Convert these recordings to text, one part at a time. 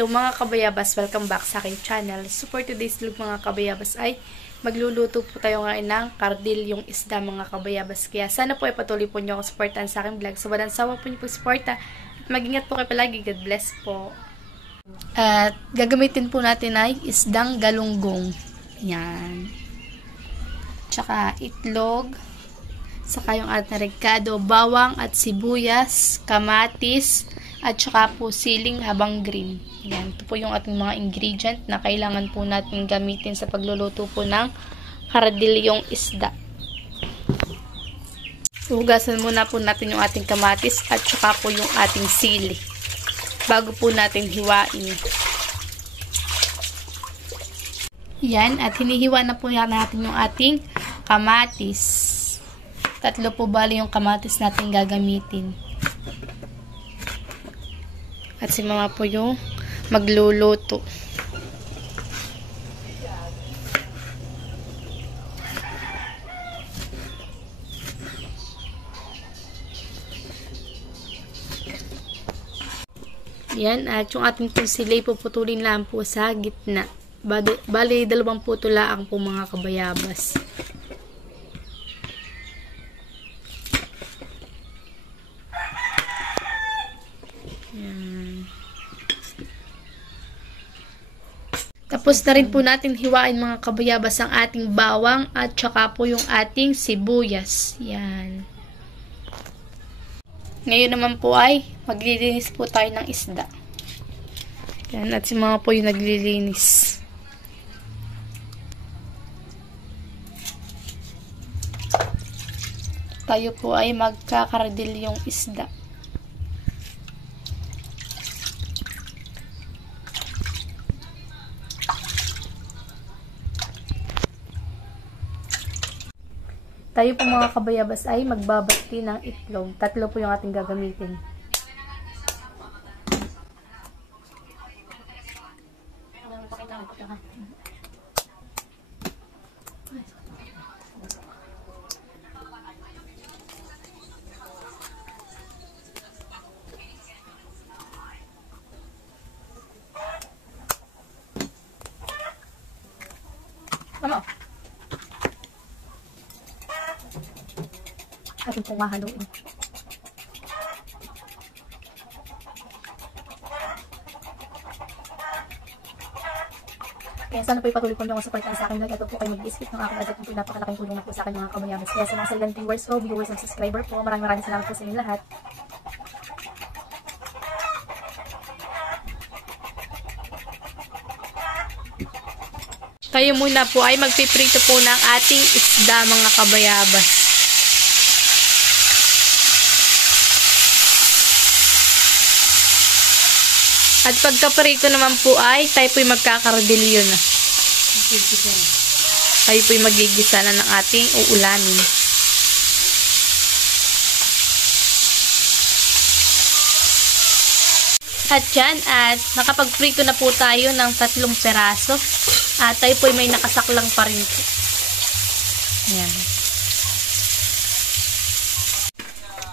Hello mga kabayabas, welcome back sa aking channel. So for today's vlog mga kabayabas ay magluluto po tayo ngayon ng kardilyong isda mga kabayabas. Kaya sana po ay patuloy po nyo akong supportan sa aking vlog. So walang sawa po nyo po supporta at mag-ingat po kayo palagi. God bless po. At gagamitin po natin ay isdang galunggong. Yan. Tsaka itlog. Saka yung ating rekado, bawang at sibuyas, kamatis, at saka po siling habang green. Yan. Ito po yung ating mga ingredient na kailangan po natin gamitin sa pagluluto po ng kardilyong isda. Hugasan muna po natin yung ating kamatis at saka po yung ating sili bago po natin hiwain. Yan. At hinihiwa na po natin yung ating kamatis. 3 po bali yung kamatis natin gagamitin. At si mama po yung magluluto. Yan, at yung ating sili puputulin lang po sa gitna. Bali 2 putulaang po mga kabayabas. Tapos na rin po natin hiwain mga kabayabas ang ating bawang at saka po yung ating sibuyas. Yan. Ngayon naman po ay maglilinis po tayo ng isda. Yan. At si mga po yung naglilinis. Tayo po ay magkakaradil yung isda. Tayo po mga kabayabas ay magbabati ng itlog. 3 po yung ating gagamitin. Mama. Ating pong mahaluin. Kaya sana po ipatuloy po nyo ang supportan sa akin. Ito po kayo mag-i-skip ng aking agad. Ito napakalaking tulong na po sa akin mga kabayabas. Kaya sa mga silent viewers ko, viewers and subscriber po, maraming salamat po sa inyo lahat. Tayo muna po ay magpiprito po ng ating isda mga kabayabas. At pagkaprito naman po ay tayo po'y magkakardilyo na. Tayo po'y magigisa na ng ating uulanin. At yan, at nakapagprito na po tayo ng 3 peraso. At tayo po'y may nakasaklang pa rin po. Yan.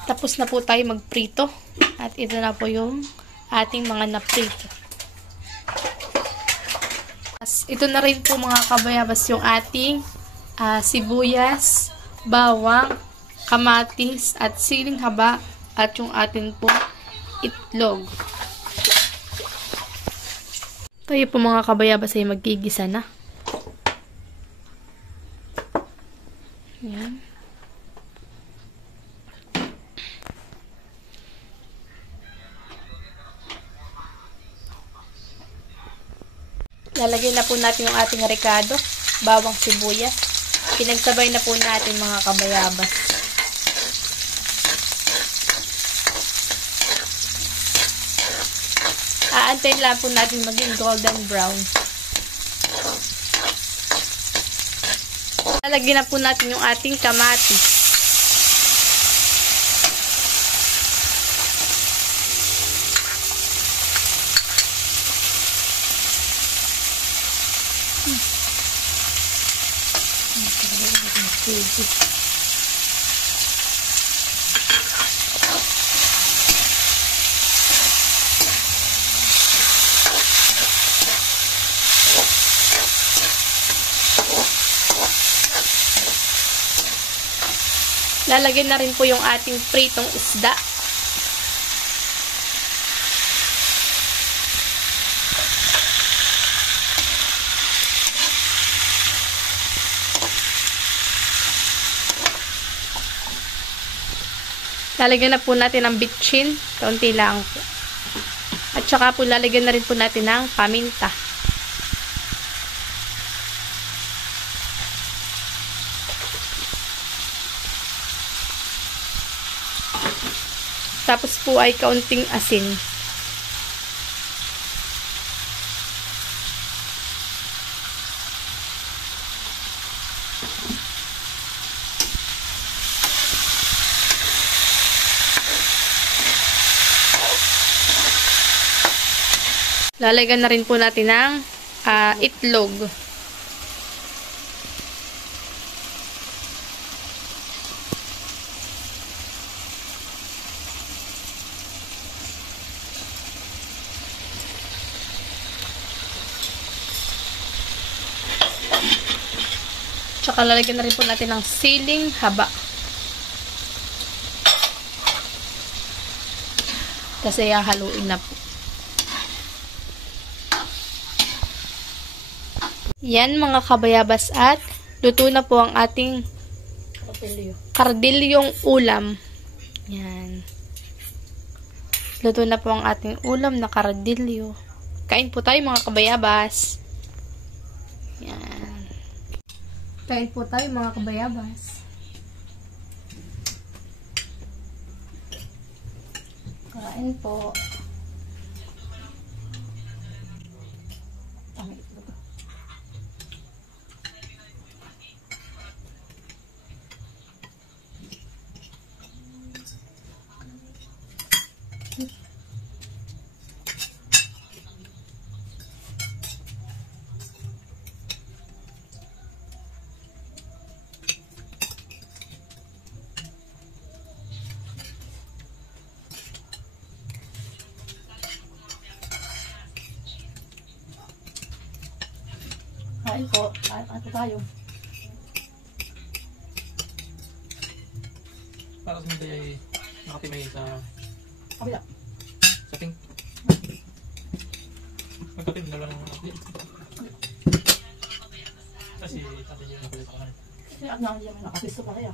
Tapos na po tayo magprito. At ito na po yung ating mga naprito. Ito na rin po mga kabayabas yung ating sibuyas, bawang, kamatis, at siling haba, at yung ating po itlog. Tayo po mga kabayabas ay magigisa na. Yan. Lalagay na po natin yung ating rekado, bawang sibuyas. Pinagsabay na po natin mga kabayabas. Aantayin lang po natin maging golden brown. Lalagyan na po natin yung ating kamatis. Lalagyan na rin po yung ating pritong isda. Lalagyan na po natin ng bitchin. Kaunti lang po. At saka po lalagyan na rin po natin ng paminta. Tapos po ay kaunting asin. Lalagyan na rin po natin ng itlog. Tsaka lalagyan na rin po natin ng siling haba. Kasi haluin na po. Yan mga kabayabas at luto na po ang ating kardilyong ulam. Yan. Luto na po ang ating ulam na kardilyo. Kain po tayo mga kabayabas. Yan. Kain po tayo mga kabayabas. Kain po. Kain po. Kain po tayo. Para sa hindi ay nakatimay sa Kabila. setting. Magkapin na lang kasi atin yung nakulit ako. Kasi ang nangyayang nakapisto pa kaya.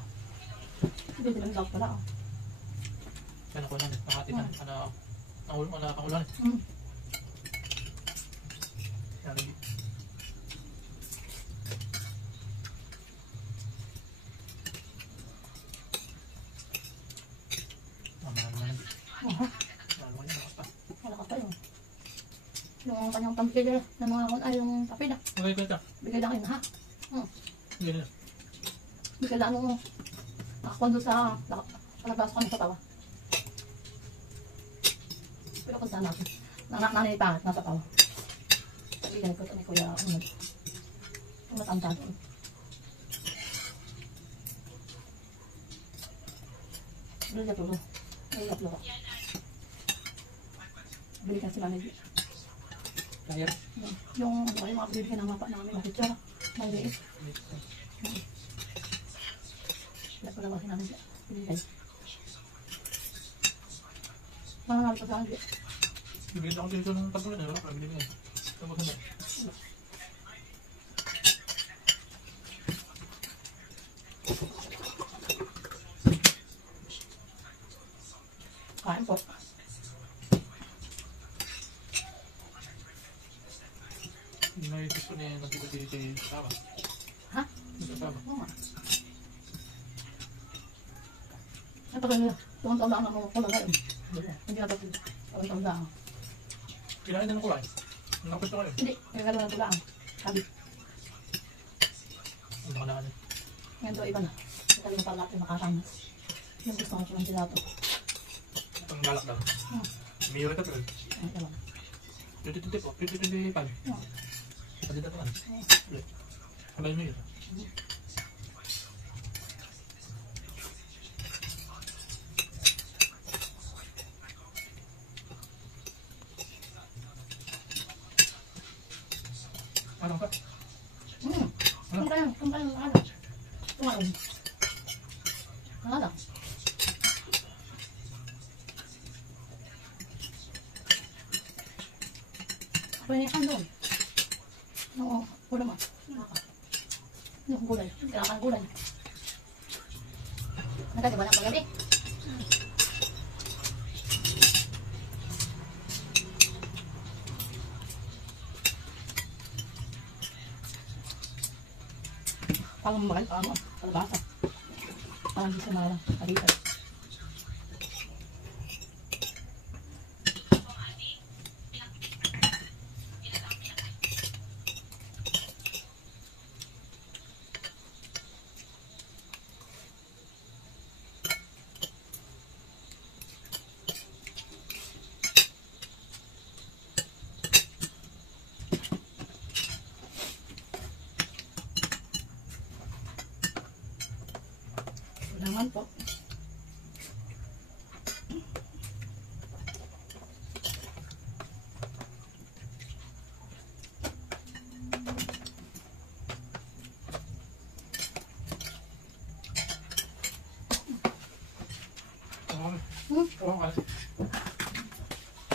Hindi din lang pala. Kaya ko na nakatiman. Ang ulan. Malakas pa yun. Yung kanyang tampil na mga kun ay yung papila. Okay, kwenta. Bigay lang yun ha. Hindi na. Bigay lang nung nakakondo sa palagbaso kami sa tawa. Pero kung saan natin. Nanay pa nasa tawa. Bigay ko ito ni Kuya Unod. Yung matanda doon. Bili ka tulo. May yaplo ka. Bili ka sila nila. Kaya? Yung ano kayo, mga bibigyan ng mapa namin, mga picture. May liit. Wala ko lang kasi namin siya. Bili kayo. Mga namin pa sa akin. Bigyan ako dito ng tabulan. Wala ko lang binibigyan. Tapos na. Kain po. May gusto niya nandito sa Saba. Ha? Sa Saba. Oo nga. Ay, pag nila. Tuwang taon lang ako lang ngayon. Hindi na tapos. Tuwang taon lang. Kinain na ng kulay. Nakapito kayo. Hindi. May gano'n na tulaan. Sabi. Ang nakanaan. Ngayon to iba na. Ito yung palak yung makasama. Yung gusto ko silang sila to. Itong galak daw. May yun ito pero. Ay, ewan. 2025 po. 2025. Oo. Pwede na ito ano. Sabay mo yun. Anong ka? Kung kayo, ano? Tumaon. Ano? Kailangan gulay. Nagkagawa ng pagabi. Parang mahal, kalabasa. Parang hindi siya mahal. Alitan. Kailangan po.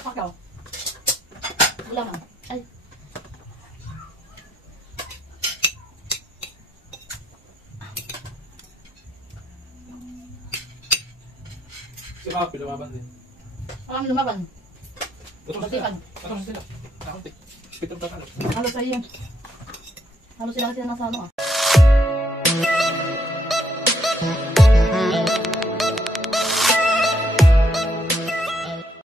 Pakaw. Wala man. Ay. Si Rapi, lumaban din. Parang lumaban. Tatong Batikan. sila. Tatong sila. Kakunti. Pitong tatalo. Halos sa iyo. Halos sila kasi nasa ano ah.